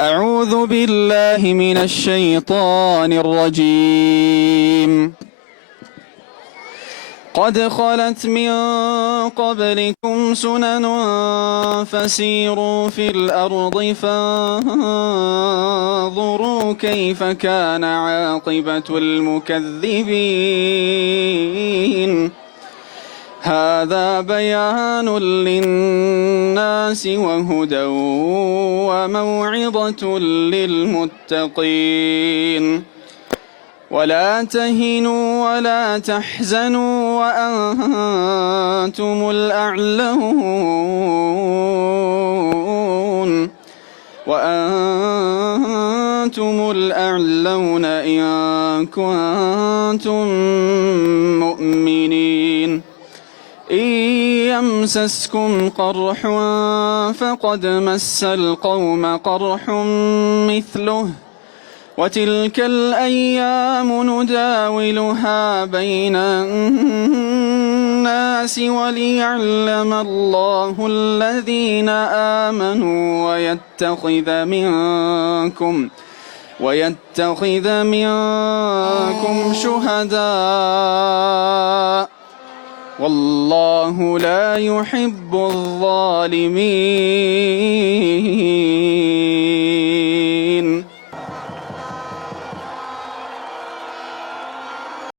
أعوذ بالله من الشيطان الرجيم. قد خلت من قبلكم سنن فسيروا في الأرض فانظروا كيف كان عاقبة المكذبين. هذا بيان للناس وهدى وموعظة للمتقين. ولا تهنوا ولا تحزنوا وأنتم الأعلون إن كنتم مؤمنين. إن يمسسكم قرح فقد مس القوم قرح مثله وتلك الأيام نداولها بين الناس وليعلم الله الذين آمنوا ويتخذ منكم شهداء والله لا يحب الظالمين.